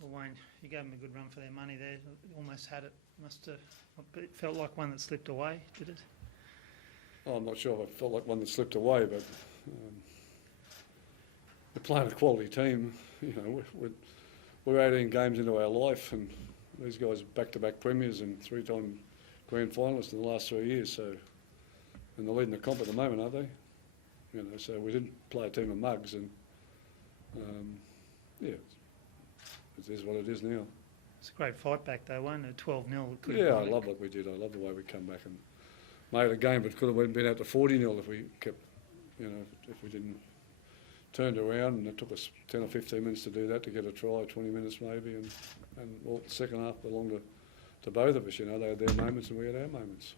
Well, Wayne, you gave them a good run for their money there. Almost had it. It felt like one that slipped away, did it? Oh, I'm not sure if I felt like one that slipped away, but they're playing a quality team. You know, we're 18 games into our life, and these guys are back-to-back premiers and three-time grand finalists in the last 3 years. So, and they're leading the comp at the moment, aren't they? You know, so we didn't play a team of mugs, and yeah, it is what it is now. It's a great fight back though, wasn't it? 12-0. Yeah, I love what we did. I love the way we come back and made a game, but could have been out to 40-0 if we kept, you know, if we didn't turned around, and it took us 10 or 15 minutes to do that, to get a try, 20 minutes maybe, and well, the second half belonged to both of us. You know, they had their moments and we had our moments.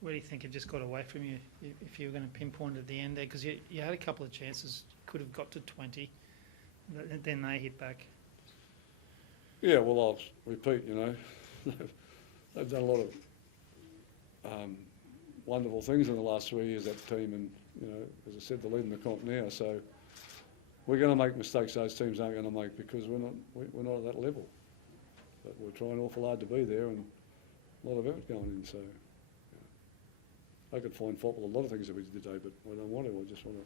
Where do you think it just got away from you, if you were going to pinpoint at the end there? Because you had a couple of chances, could have got to 20, then they hit back. Yeah, well, I'll repeat, you know, they've done a lot of wonderful things in the last 3 years, that team, and, you know, as I said, they're leading the comp now, so we're going to make mistakes those teams aren't going to make, because we're not at that level. But we're trying awful hard to be there, and a lot of effort going in, so I could find fault with a lot of things that we did today, but I don't want to. I just want to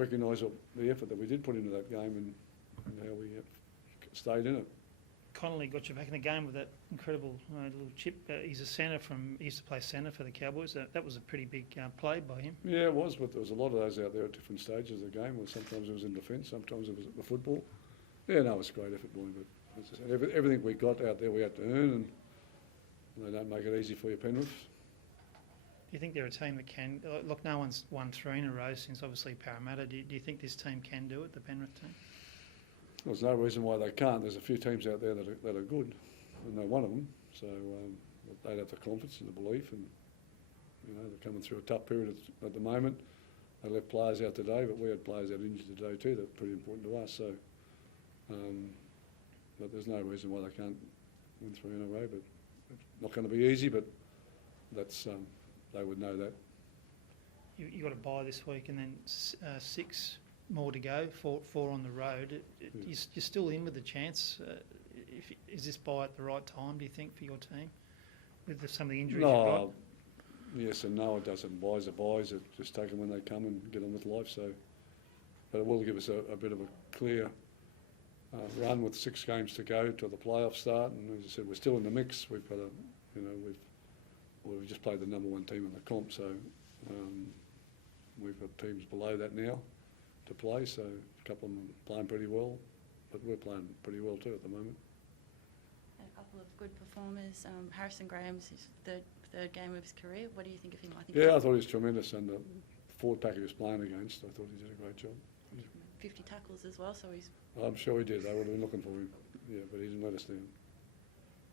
recognise the effort that we did put into that game and how we stayed in it. Connolly got you back in the game with that incredible little chip. He's a centre he used to play centre for the Cowboys. That was a pretty big play by him. Yeah, it was, but there was a lot of those out there at different stages of the game. Sometimes it was in defence, sometimes it was at the football. Yeah, no, it was a great effort by him, but as I said, everything we got out there we had to earn, and they don't make it easy for you, Penrith. Do you think they're a team that can... Look, no one's won 3 in a row since obviously Parramatta. Do you think this team can do it, the Penrith team? There's no reason why they can't. There's a few teams out there that are good, and they're one of them. So they'd have the confidence and the belief, and you know, they're coming through a tough period at the moment. They left players out today, but we had players out injured today too. That's pretty important to us. So, but there's no reason why they can't win 3 in a row. But it's not going to be easy. But that's they would know that. You got a bye this week, and then 6 more to go, four on the road. You're still in with a chance. Is this bye at the right time, do you think, for your team, with some of the injuries you've got? Yes and no, it doesn't. Buys are buys. Just take them when they come and get on with life. So, but it will give us a bit of a clear run with 6 games to go till the playoffs start. And as I said, we're still in the mix. We've got we've just played the number 1 team in the comp, so we've got teams below that now to play. So a couple of them are playing pretty well, but we're playing pretty well too at the moment. A couple of good performers. Harrison Graham's his third game of his career. What do you think of him? I thought he was tremendous, and the forward pack he was playing against, I thought he did a great job. 50 tackles as well, so he's... I'm sure he did. They would have been looking for him. Yeah, but he didn't let us down.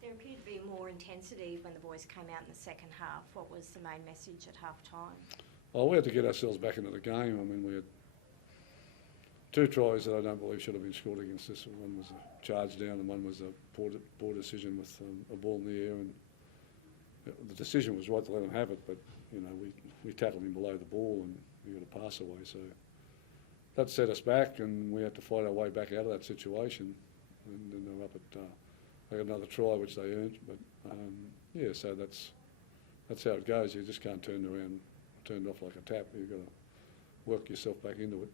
There appeared to be more intensity when the boys came out in the second half. What was the main message at half-time? Well, we had to get ourselves back into the game. I mean, we had 2 tries that I don't believe should have been scored against us. One was a charge down, and one was a poor decision with a ball in the air. And the decision was right to let him have it, but you know, we tackled him below the ball, and he got a pass away. So that set us back, and we had to fight our way back out of that situation. And then they were up at they got another try which they earned. But yeah, so that's how it goes. You just can't turn off like a tap. You've got to work yourself back into it.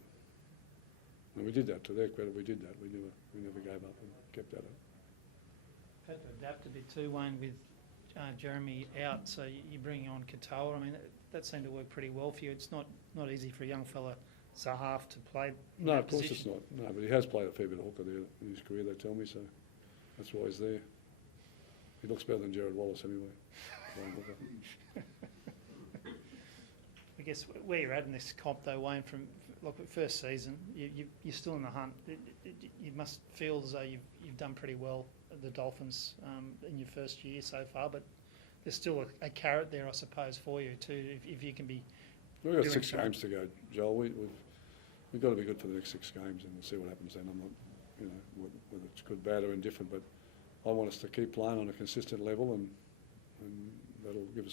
And we did that. To their credit, we did that. We never gave up and kept at it. Had to adapt a bit too, Wayne, with Jeremy out. So you're bringing on Katoa. I mean, that seemed to work pretty well for you. It's not easy for a young fella Zahaf to play. No, of course it's not. No, but he has played a fair bit of hooker there in his career, they tell me, so that's why he's there. He looks better than Jared Wallace anyway. I guess where you're at in this comp though, Wayne, from first season, you're still in the hunt. You must feel as though you've done pretty well at the Dolphins in your first year so far, but there's still a carrot there, I suppose, for you too, if you can be... We've got 6 games to go, Joel. We've got to be good for the next 6 games, and we'll see what happens then. I'm not, you know, whether it's good, bad, or indifferent, but I want us to keep playing on a consistent level, and that'll give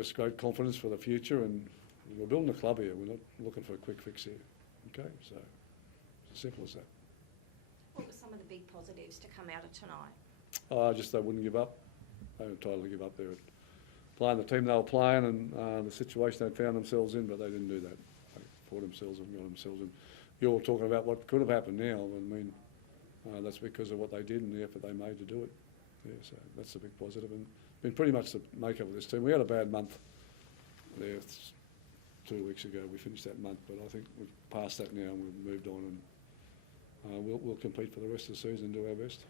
us great confidence for the future. And we're building a club here. We're not looking for a quick fix here. Okay, so it's as simple as that. What were some of the big positives to come out of tonight? Just they wouldn't give up. They didn't totally give up. They were playing the team they were playing and the situation they found themselves in, but they didn't do that. They fought themselves and got themselves in. You're talking about what could have happened now. I mean, that's because of what they did and the effort they made to do it. Yeah, so that's a big positive. And been pretty much the makeup of this team. We had a bad month there 2 weeks ago. We finished that month, but I think we've passed that now and we've moved on, and we'll compete for the rest of the season and do our best.